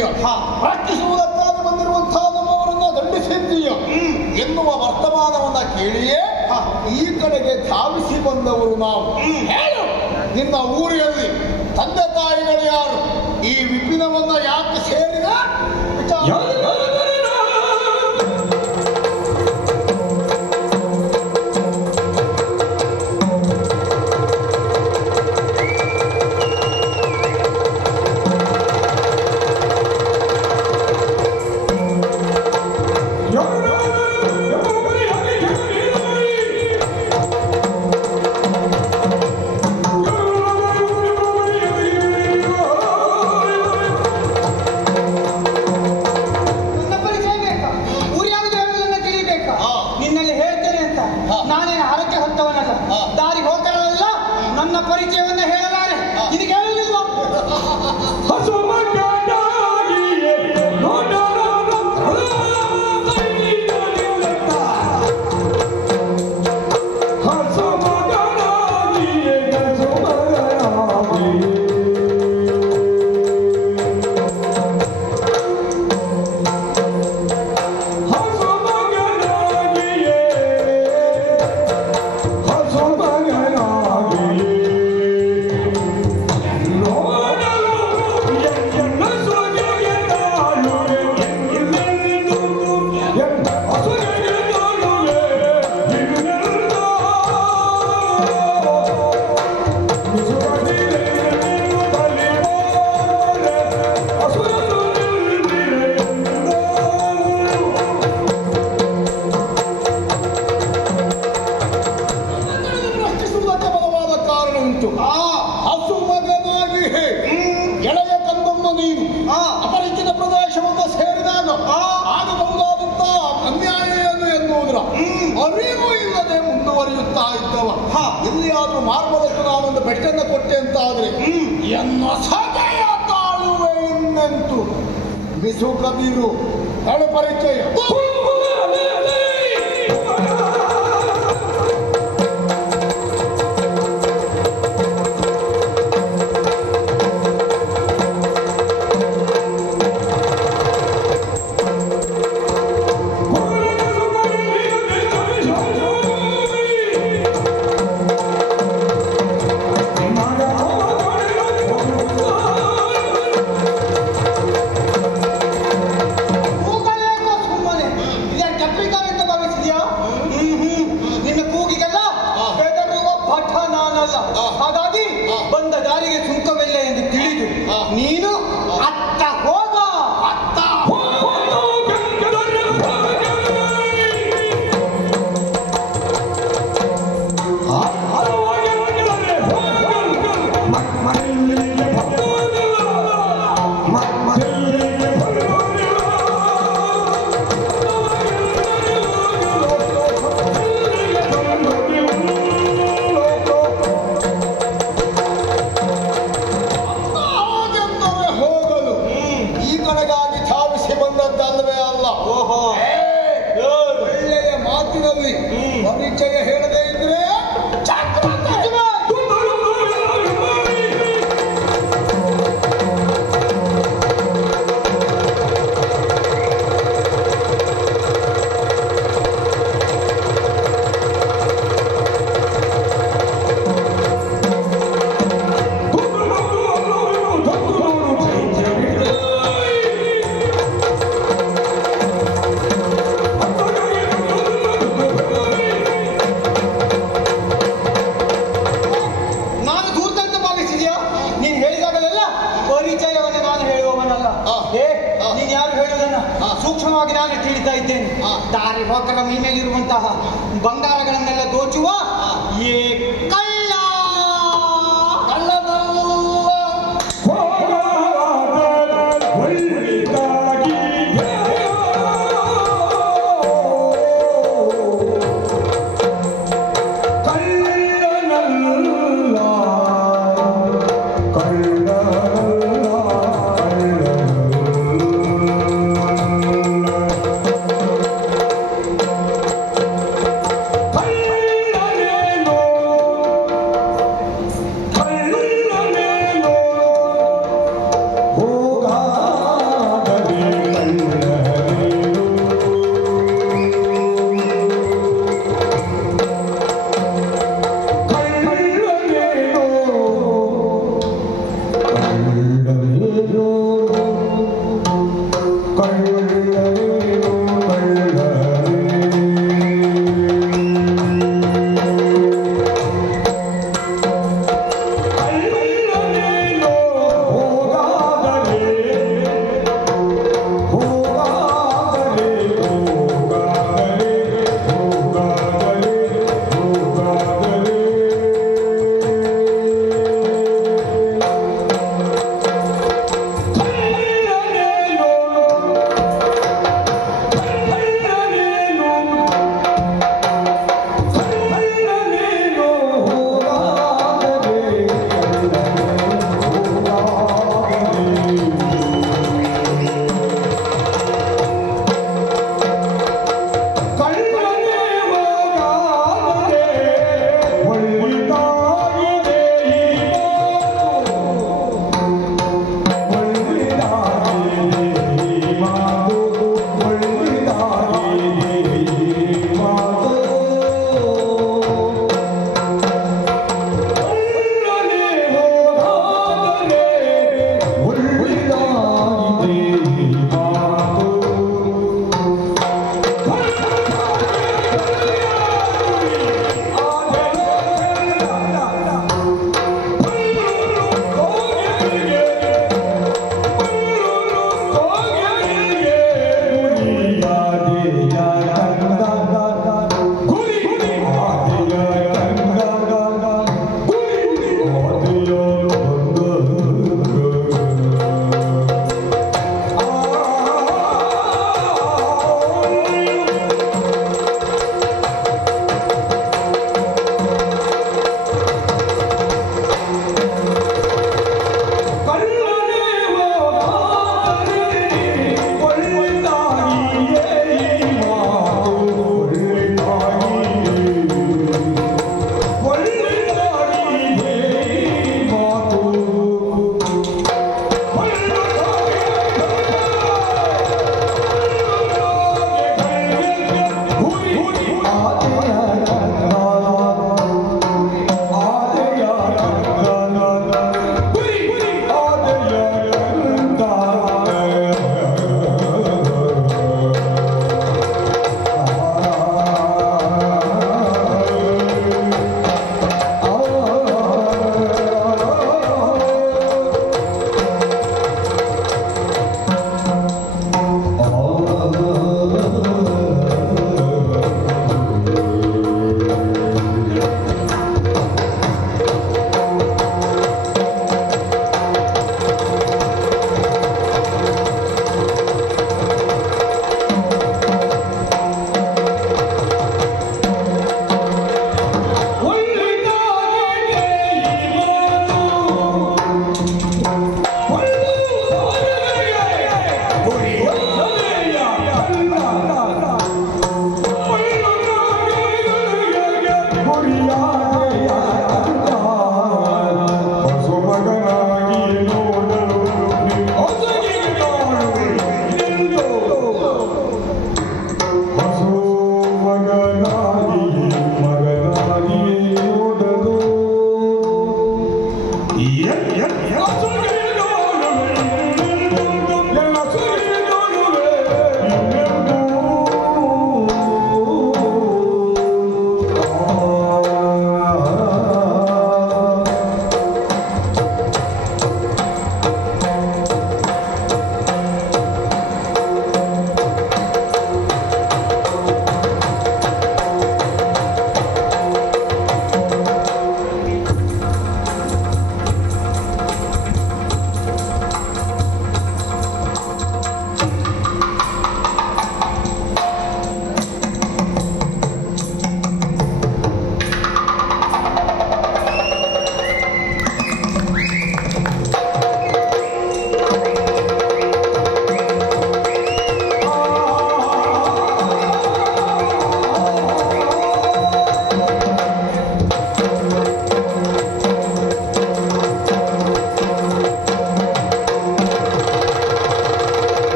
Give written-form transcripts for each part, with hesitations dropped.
ಮಾಡಿದ್ದೀಯ, ರಕ್ಷಿಸುವುದಕ್ಕಾಗಿ ಬಂದಿರುವಂತಹ ನಮ್ಮವರನ್ನ ದಂಡಿಸಿದ್ದೀಯ ಎನ್ನುವ ವರ್ತಮಾನವನ್ನ ಕೇಳಿಯೇ ಈ ಕಡೆಗೆ ಧಾವಿಸಿ ಬಂದವರು ನಾವು. ಹೇಳು, ನಿನ್ನ ಊರಿನಲ್ಲಿ ತಂದೆ ತಾಯಿಗಳು ಯಾರು? ಈ ವಿಪಿನವನ್ನ ಯಾಕೆ ಸೇರಿದ? ಪರಿಚಯವನ್ನು ಹೇಳಲಾರೆ. ಇದಕ್ಕೆ ಹೇಳುವುದಿಲ್ಲ. ಅಪರಿಚಿತ ಪ್ರದೇಶವನ್ನು ಸೇರಿದಾಗ ಆಗಬಹುದಾದಂತಹ ಅನ್ಯಾಯ ಏನು ಎನ್ನುವುದರ ಅರಿವು ಇಲ್ಲದೆ ಮುಂದುವರಿಯುತ್ತಾ ಇದ್ದವ. ಎಲ್ಲಿಯಾದ್ರೂ ಮಾರ್ಗದಕ್ಕೆ ನಾನೊಂದು ಬೆಟ್ಟನ್ನು ಕೊಟ್ಟೆ ಅಂತ ಆದ್ರೆ ಎನ್ನ ಸದಯ ತಾಳುವೆ ಇನ್ನೆಂತು ಬಿಸು ಕಬೀರು ಹೇಳು ಪರಿಚಯ. ಹಾಗಾಗಿ ಬಂದ ದಾರಿಗೆ ಸುಂಕವಿಲ್ಲ ಎಂದು ತಿಳಿದು ನೀನು ಅತ್ತ ಹೋಗ. ಒಳ್ಳೆಯ ಮಾತಿನಲ್ಲಿ ಪರಿಚಯ ಹೇಳದೇ ಇದ್ರೆ ಸೂಕ್ಷ್ಮವಾಗಿ ನಾನು ತಿಳಿತಾ ಇದ್ದೇನೆ. ದಾರಿ ಹೋಕರ ಮೀಮೇಲಿರುವಂತಹ ಬಂಗಾರಗಳನ್ನೆಲ್ಲ ದೋಚುವ ಕಳ್ಳ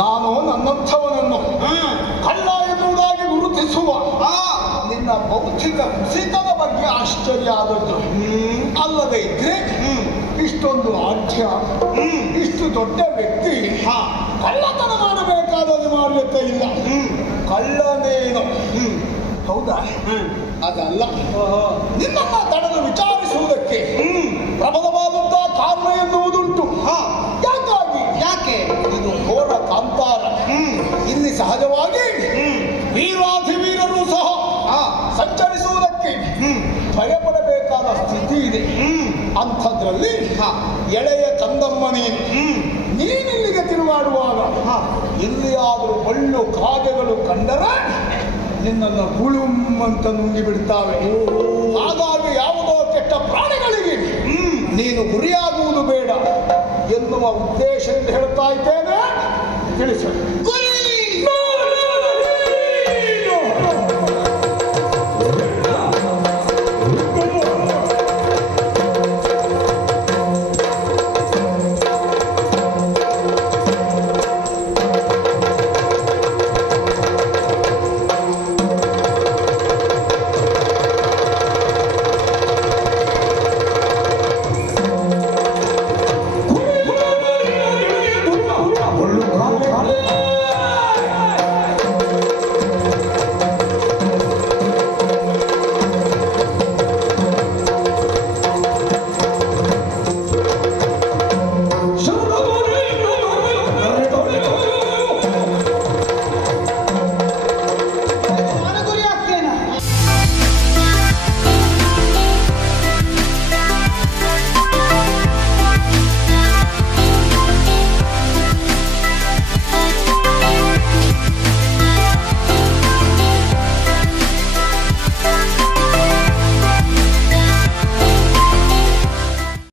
ನಾನು ನನ್ನಂಥವನನ್ನು ಕಳ್ಳ ಎನ್ನುವುದಾಗಿ ಗುರುತಿಸುವ ನಿನ್ನ ಭೌತಿಕ ಕುಸಿತದ ಬಗ್ಗೆ ಆಶ್ಚರ್ಯ ಆದದ್ದು. ಅಲ್ಲದೆ ಇದ್ರೆ ಇಷ್ಟೊಂದು ಆಢ್ಯ, ಇಷ್ಟು ದೊಡ್ಡ ವ್ಯಕ್ತಿ ಕಳ್ಳತನ ಮಾಡಬೇಕಾದದ್ದು ಮಾಡಲಿಕ್ಕೆ ಇಲ್ಲ. ಕಳ್ಳನೇನು ಹೌದಾ? ಅದಲ್ಲ, ನಿನ್ನನ್ನ ತಡೆದು ವಿಚಾರಿಸುವುದಕ್ಕೆ ಪ್ರಬಲವಾದಂತಹ ಕಾರಣ ಎನ್ನುವುದುಂಟು. ಯಾಕೆ ಇದು ಘೋರ ಕಾಂತಾರ. ಇಲ್ಲಿ ಸಹಜವಾಗಿ ವೀರಾಧಿವೀರರು ಸಹ ಸಂಚರಿಸುವುದಕ್ಕೆ ಭಯಪಡಬೇಕಾದ ಸ್ಥಿತಿ ಇದೆ. ಅಂಥದ್ರಲ್ಲಿ ಎಳೆಯ ಕಂದಮ್ಮ ನೀನಿಲ್ಲಿಗೆ ತಿರುಗಾಡುವಾಗ ಎಲ್ಲಿಯಾದರೂ ಒಳ್ಳು ಕಾಗೆಗಳು ಕಂಡರೆ ನಿನ್ನನ್ನು ಗುಳುಮ್ಮಂತ ನುಂಗಿ ಬಿಡ್ತಾವೆ. ಹಾಗಾಗಿ ಯಾವುದೋ ಕೆಟ್ಟ ಪ್ರಾಣಿಗಳಿಗೆ ನೀನು ಗುರಿಯಾಗುವುದು ಬೇಡ ಎನ್ನುವ ಉದ್ದೇಶದಿಂದ ಹೇಳ್ತಾ ಇದ್ದೆ.